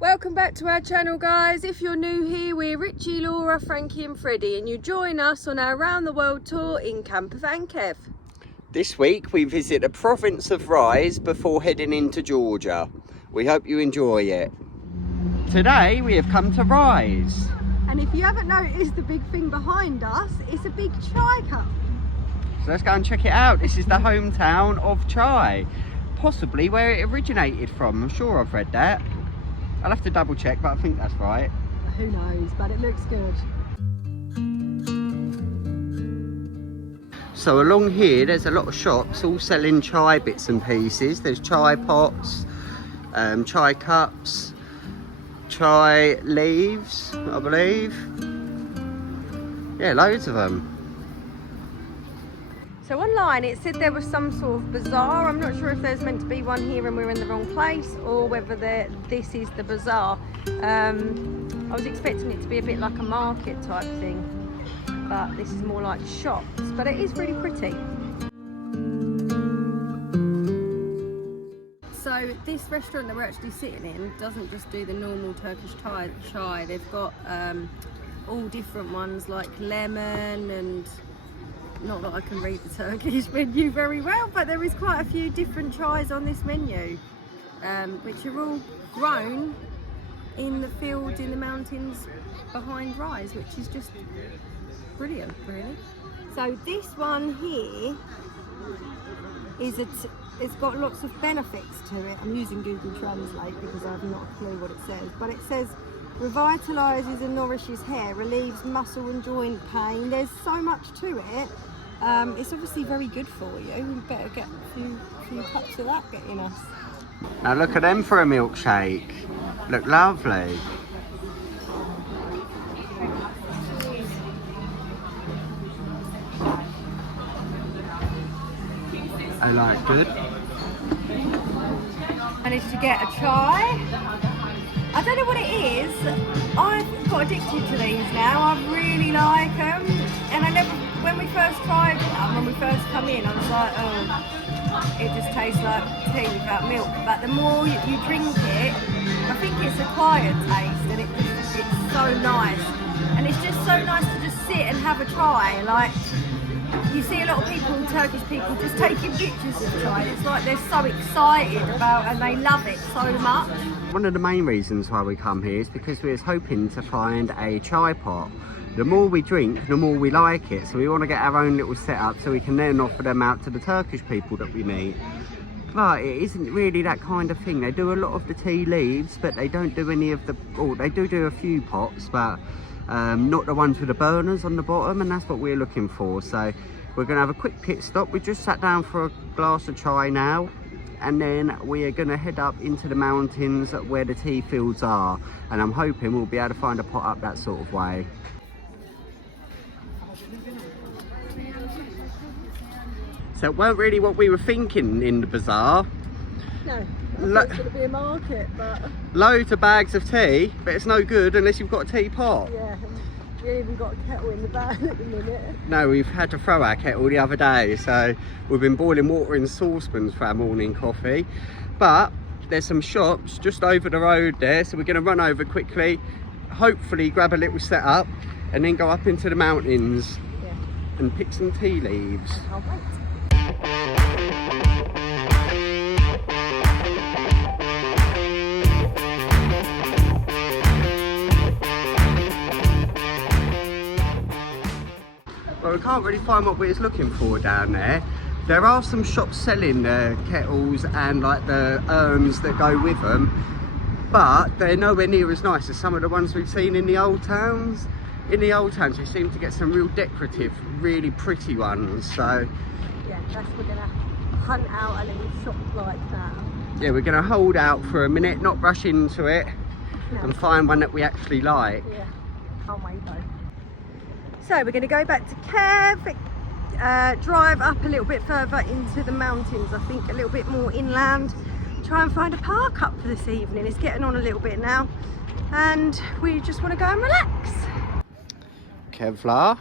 Welcome back to our channel, guys. If you're new here, we're Richie, Laura, Frankie and Freddie, and you join us on our round the world tour in campervan Kev. This week we visit the province of Rize before heading into Georgia. We hope you enjoy it. Today we have come to Rize. And if you haven't noticed the big thing behind us, it's a big chai cup. So let's go and check it out. This is the hometown of chai, possibly where it originated from. I'm sure I've read that. I'll have to double check, but I think that's right. Who knows, but it looks good. So along here there's a lot of shops all selling chai bits and pieces. There's chai pots, chai cups, chai leaves, I believe. Yeah, loads of them. So online it said there was some sort of bazaar. I'm not sure if there's meant to be one here and we're in the wrong place, or whether this is the bazaar. I was expecting it to be a bit like a market type thing, but this is more like shops, but it is really pretty. So this restaurant that we're actually sitting in doesn't just do the normal Turkish chai. They've got all different ones like lemon and... Not that I can read the Turkish menu very well, but there is quite a few different chais on this menu, which are all grown in the fields in the mountains behind Rize, which is just brilliant, really. So this one here is it's got lots of benefits to it. I'm using Google Translate because I have not a clue what it says, but it says revitalises and nourishes hair, relieves muscle and joint pain. There's so much to it. It's obviously very good for you. We better get a few cups of that getting us. Now look at them for a milkshake. Look lovely. I like good. Managed to get a chai. I don't know what it is. I've got addicted to these now. I really like them, and when we first tried them, when we first come in, I was like, oh, it just tastes like tea without milk. But the more you drink it, I think it's acquired taste, and it's so nice. And it's just so nice to just sit and have a try. Like, you see a lot of people, Turkish people, just taking pictures of chai. It's like they're so excited about, and they love it so much. One of the main reasons why we come here is because we was hoping to find a chai pot. The more we drink, the more we like it. So we want to get our own little setup so we can then offer them out to the Turkish people that we meet. But it isn't really that kind of thing. They do a lot of the tea leaves, but they don't do any of the... Oh, they do a few pots, but not the ones with the burners on the bottom, and that's what we're looking for. So we're going to have a quick pit stop. We just sat down for a glass of chai now, and then we are going to head up into the mountains where the tea fields are, and I'm hoping we'll be able to find a pot up that sort of way. So it weren't really what we were thinking in the bazaar. No, I thought it's going to be a market, but... Loads of bags of tea, but it's no good unless you've got a teapot. Yeah, we haven't even got a kettle in the van at the minute. No, we've had to throw our kettle the other day, so we've been boiling water in saucepans for our morning coffee. But there's some shops just over the road there, so we're going to run over quickly, hopefully grab a little setup, and then go up into the mountains and pick some tea leaves. I can't wait. Well, we can't really find what we was looking for down there. There are some shops selling the kettles and like the urns that go with them, but they're nowhere near as nice as some of the ones we've seen in the old towns. In the old towns, you seem to get some real decorative, really pretty ones. So yeah, we're gonna hunt out a little shop like that. Yeah, we're gonna hold out for a minute, not rush into it, and find one that we actually like. Yeah, can't wait though. So we're going to go back to Kev, drive up a little bit further into the mountains, I think a little bit more inland, try and find a park up for this evening. It's getting on a little bit now and we just want to go and relax. Kevlar.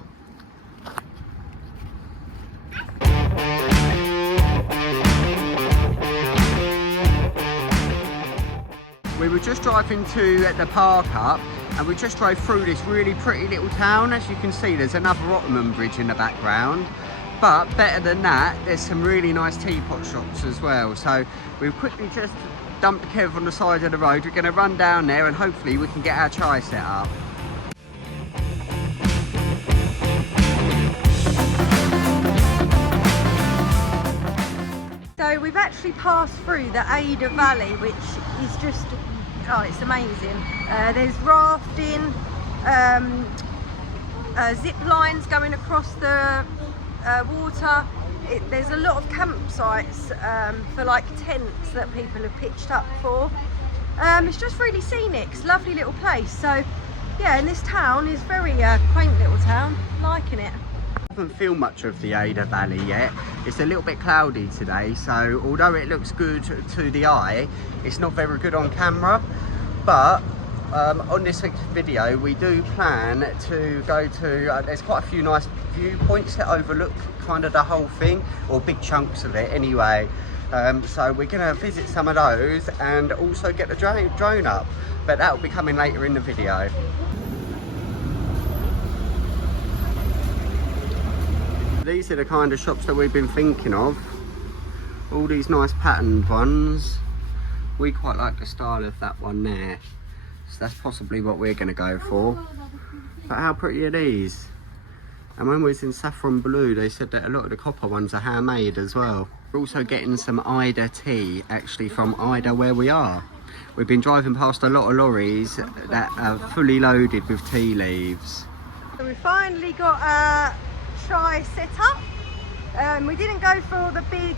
We were just driving to the park up, and we just drove through this really pretty little town. As you can see, there's another Ottoman bridge in the background. But better than that, there's some really nice teapot shops as well. So we've quickly just dumped Kev on the side of the road. We're going to run down there and hopefully we can get our chai set up. So we've actually passed through the Ada Valley, which is just, oh, it's amazing. There's rafting, zip lines going across the water. There's a lot of campsites for like tents that people have pitched up for. It's just really scenic. It's a lovely little place. So yeah, and this town is very quaint little town. Liking it. I haven't filmed much of the Ada Valley yet. It's a little bit cloudy today, so although it looks good to the eye, it's not very good on camera. But on this week's video, we do plan to go to, there's quite a few nice viewpoints that overlook kind of the whole thing, or big chunks of it anyway. So we're going to visit some of those and also get the drone up, but that will be coming later in the video. These are the kind of shops that we've been thinking of. All these nice patterned ones. We quite like the style of that one there. So that's possibly what we're going to go for. But how pretty are these? And when we was in Saffron Blue, they said that a lot of the copper ones are handmade as well. We're also getting some Ida tea, actually from Ida where we are. We've been driving past a lot of lorries that are fully loaded with tea leaves. So we finally got a chai set up. We didn't go for the big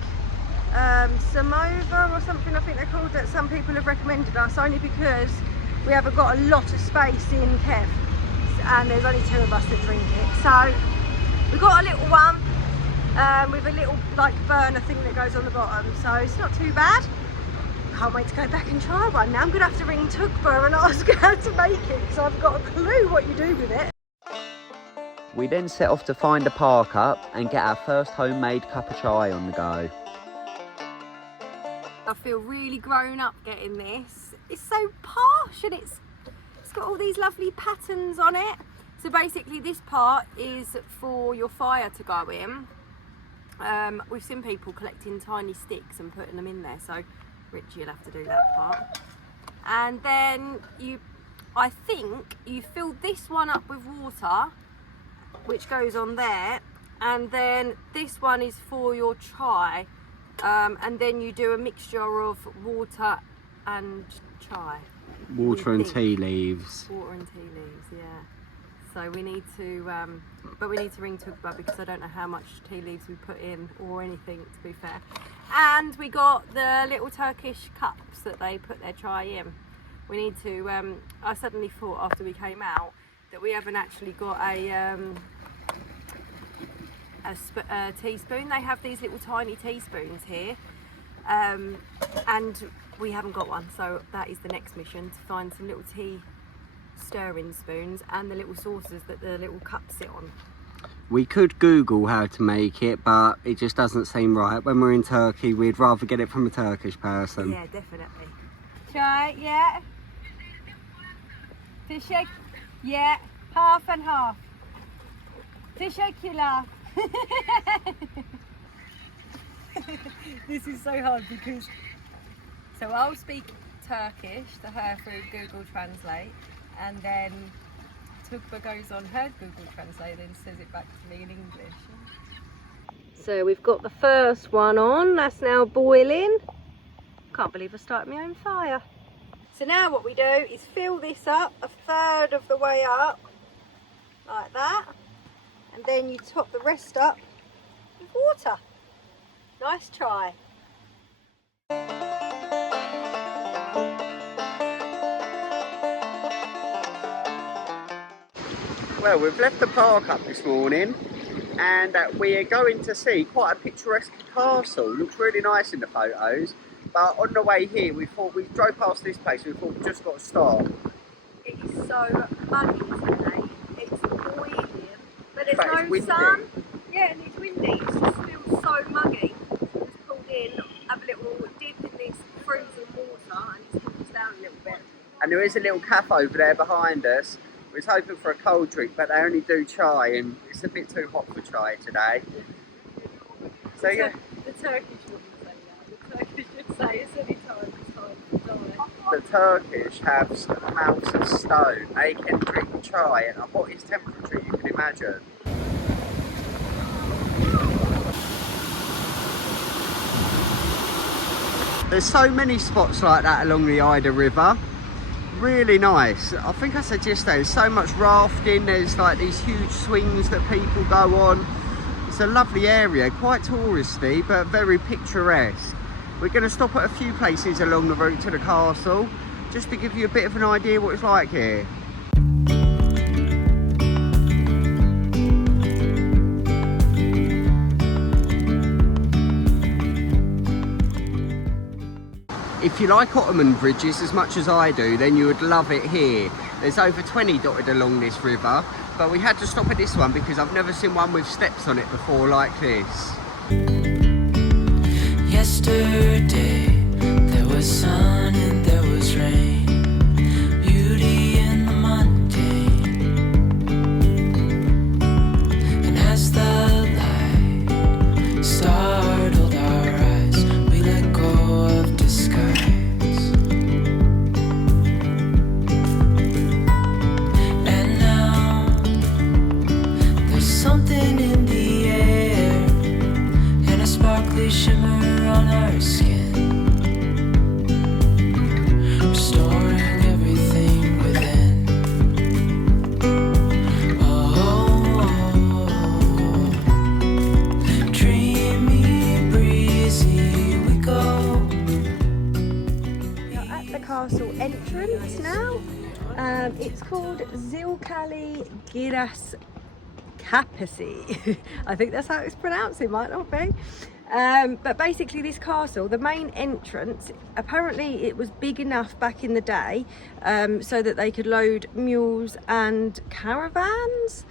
samovar or something, I think they're called, that some people have recommended us, only because we haven't got a lot of space in Kev and there's only 2 of us that drink it. So we got a little one with a little like burner thing that goes on the bottom, so it's not too bad. Can't wait to go back and try one. Now I'm gonna have to ring Tukba and ask her how to make it, because I've got a clue what you do with it. We then set off to find a park up and get our first homemade cup of chai on the go. I feel really grown up getting this. It's so posh, and it's got all these lovely patterns on it. So basically this part is for your fire to go in. We've seen people collecting tiny sticks and putting them in there, so Richie, you'll have to do that part. And then I think you fill this one up with water, which goes on there, and then this one is for your chai, and then you do a mixture of water and chai. Water and tea leaves. Water and tea leaves, yeah. So we need to, but we need to ring Tukba because I don't know how much tea leaves we put in or anything, to be fair. And we got the little Turkish cups that they put their chai in. We need to, I suddenly thought after we came out that we haven't actually got a teaspoon. They have these little tiny teaspoons here, and we haven't got one, so that is the next mission, to find some little tea stirring spoons and the little saucers that the little cups sit on. We could Google how to make it, but it just doesn't seem right. When we're in Turkey, we'd rather get it from a Turkish person. Yeah, definitely. Chai, yeah. Teşekkür, yeah, half and half. Teşekkürler. This is so hard because, so I'll speak Turkish to her through Google Translate, and then Tukba goes on her Google Translate and says it back to me in English. So we've got the first one on, that's now boiling. Can't believe I started my own fire. So now what we do is fill this up a third of the way up, like that, and then you top the rest up with water. Nice try. Well, we've left the park up this morning and we are going to see quite a picturesque castle. Looks really nice in the photos, but on the way here we thought, we drove past this place, we thought we just got to stop. It is so muggy today. It's boiling, but there's no it's sun. Yeah, and it's windy. It's just still so muggy. So just pulled in, have a little dip in this freezing water, and it's cooled us down a little bit. And there is a little cafe over there behind us. We was hoping for a cold drink, but they only do chai, and it's a bit too hot for chai today. So yeah. The Turkish wouldn't say that. The Turkish would say it's any time it's time to die. The Turkish have mouths of stone. They can drink chai at the hottest temperature you can imagine. There's so many spots like that along the Ida River. Really nice. I think I said yesterday, there's so much rafting, there's like these huge swings that people go on. It's a lovely area, quite touristy but very picturesque. We're going to stop at a few places along the route to the castle just to give you a bit of an idea what it's like here. If you like Ottoman bridges as much as I do, then you would love it here. There's over 20 dotted along this river, but we had to stop at this one because I've never seen one with steps on it before like this. Yesterday there was sun and there was rain, beauty in the mundane, and as the light startled our eyes, we let go of disguise. And now there's something in the air and a sparkly shimmer on our skin, restoring everything within. Oh, dreamy, breezy we go. We're at the castle entrance now. It's called Zilkale Castle. I think that's how it's pronounced, it might not be. But basically this castle, the main entrance, apparently it was big enough back in the day so that they could load mules and caravans.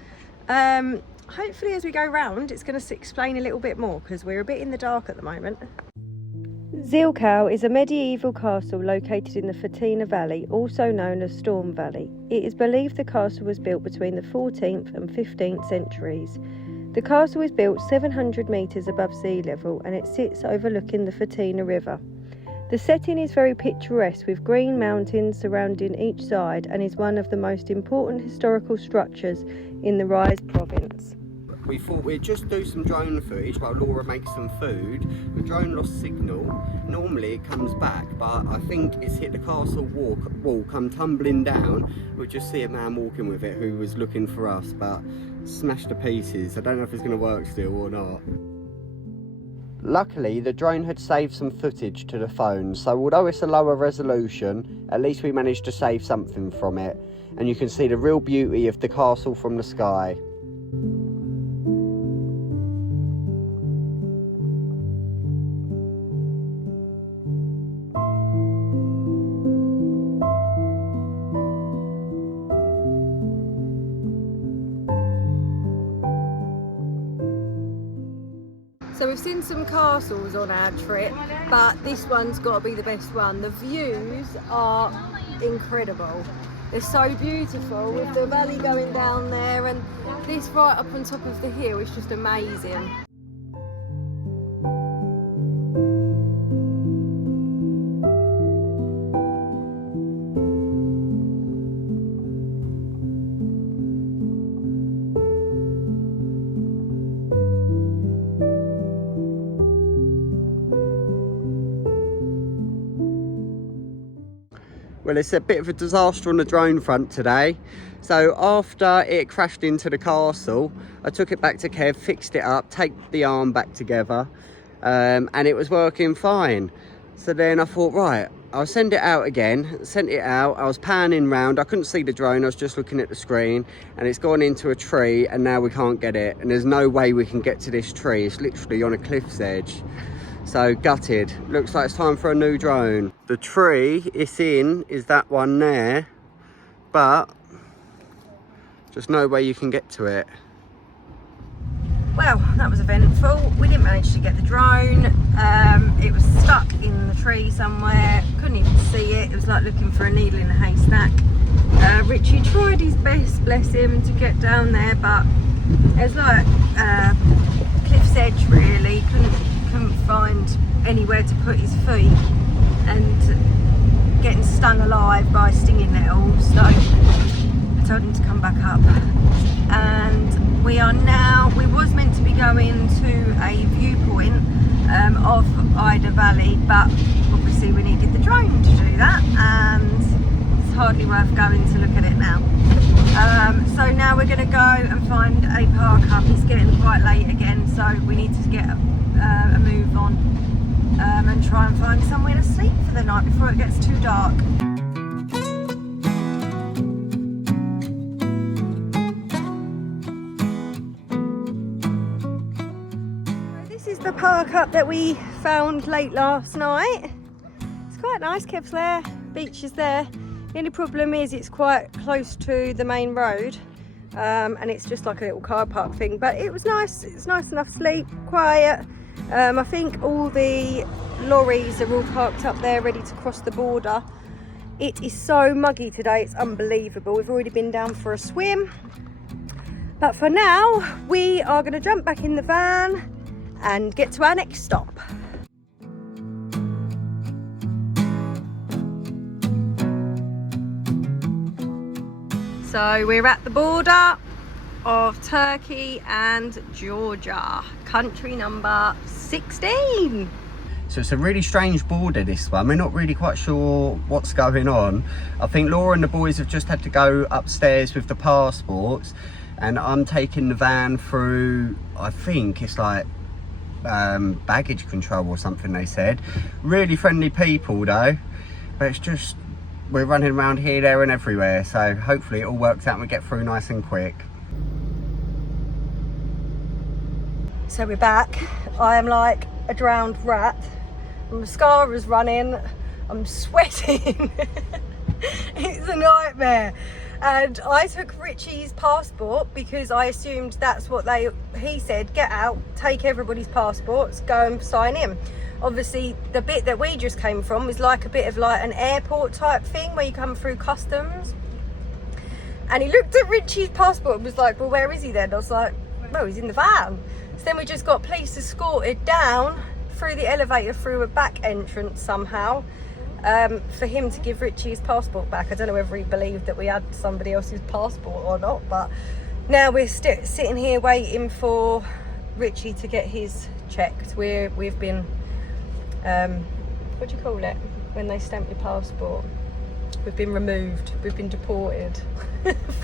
Hopefully as we go round it's going to explain a little bit more because we're a bit in the dark at the moment. Zilkale is a medieval castle located in the Fatina Valley, also known as Storm Valley. It is believed the castle was built between the 14th and 15th centuries. The castle is built 700 metres above sea level and it sits overlooking the Fatina River. The setting is very picturesque with green mountains surrounding each side and is one of the most important historical structures in the Rize province. We thought we'd just do some drone footage while Laura makes some food. The drone lost signal. Normally it comes back, but I think it's hit the castle wall, come tumbling down. We'll just see a man walking with it who was looking for us, but smashed to pieces. I don't know if it's going to work still or not. Luckily, the drone had saved some footage to the phone, so although it's a lower resolution, at least we managed to save something from it. And you can see the real beauty of the castle from the sky. So we've seen some castles on our trip, but this one's got to be the best one. The views are incredible. They're so beautiful with the valley going down there, and this right up on top of the hill is just amazing. Well, it's a bit of a disaster on the drone front today. So after it crashed into the castle, I took it back to Kev, fixed it up, taped the arm back together, and it was working fine. So then I thought, right, I'll send it out again. Sent it out, I was panning round, I couldn't see the drone, I was just looking at the screen, and it's gone into a tree and now we can't get it. And there's no way we can get to this tree, it's literally on a cliff's edge. So gutted. Looks like it's time for a new drone. The tree it's in is that one there, but just no way you can get to it. well, that was eventful. We didn't manage to get the drone. It was stuck in the tree somewhere. Couldn't even see it. It was like looking for a needle in a haystack. Richie tried his best, bless him, to get down there, but it was like cliff's edge really. Couldn't find anywhere to put his feet, and getting stung alive by stinging nettles. So I told him to come back up. And we was meant to be going to a viewpoint of Ida Valley, but obviously we needed the drone to do that, and it's hardly worth going to look at it now. So now we're going to go and find a park up. It's getting quite late again, so we need to get a move on and try and find somewhere to sleep for the night before it gets too dark. The park up that we found late last night. It's quite nice. Kev's there, beach is there. The only problem is it's quite close to the main road, and it's just like a little car park thing, but it was nice. It's nice enough sleep, quiet. I think all the lorries are all parked up there ready to cross the border. It is so muggy today, it's unbelievable. We've already been down for a swim, but for now we are going to jump back in the van and get to our next stop. So we're at the border of Turkey and Georgia, country number 16. So it's a really strange border, this one. We're not really quite sure what's going on. I think Laura and the boys have just had to go upstairs with the passports, and I'm taking the van through, I think it's like baggage control or something, they said. Really friendly people though, but it's just we're running around here, there and everywhere, so hopefully it all works out and we get through nice and quick. So we're back. I am like a drowned rat. My mascara's running, I'm sweating. It's a nightmare. And I took Richie's passport because I assumed that's what he said, get out, take everybody's passports, go and sign in. Obviously the bit that we just came from was like a bit of like an airport type thing where you come through customs. And he looked at Richie's passport and was like, well, where is he then? I was like, well, he's in the van. So then we just got police escorted down through the elevator through a back entrance somehow. For him to give Richie his passport back. I don't know whether he believed that we had somebody else's passport or not, but now we're sitting here waiting for Richie to get his checked. We've been, what do you call it when they stamp your passport? We've been removed, we've been deported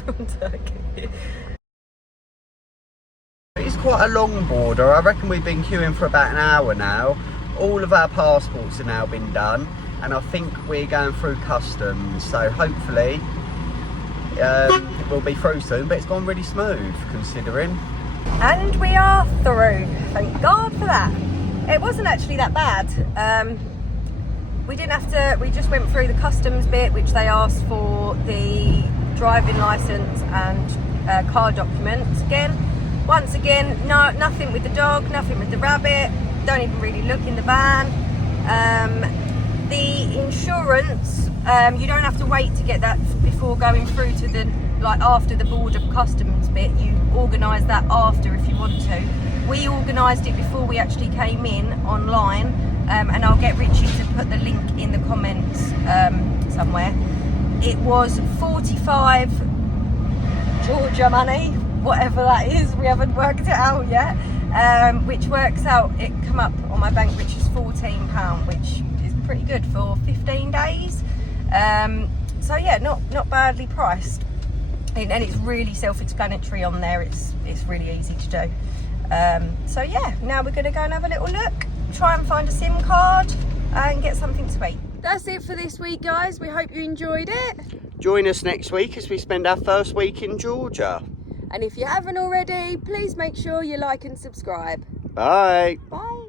from Turkey. It's quite a long border. I reckon we've been queuing for about an hour now. All of our passports have now been done, and I think we're going through customs, so hopefully we'll be through soon, but it's gone really smooth considering. And we are through, thank God for that. It wasn't actually that bad. We didn't have to, we just went through the customs bit, which they asked for the driving licence and car documents. Once again, no, nothing with the dog, nothing with the rabbit, don't even really look in the van. The insurance, you don't have to wait to get that before going through to the, like after the border customs bit. You organise that after if you want to. We organised it before we actually came in online, and I'll get Richie to put the link in the comments somewhere. It was 45 Georgia money, whatever that is, we haven't worked it out yet, which works out, it come up on my bank, which is £14, which pretty good for 15 days. So yeah, not badly priced, and it's really self-explanatory on there. It's really easy to do. So yeah, now we're going to go and have a little look, try and find a SIM card and get something to eat. That's it for this week, guys. We hope you enjoyed it. Join us next week as we spend our first week in Georgia. And if you haven't already, please make sure you like and subscribe. Bye. Bye.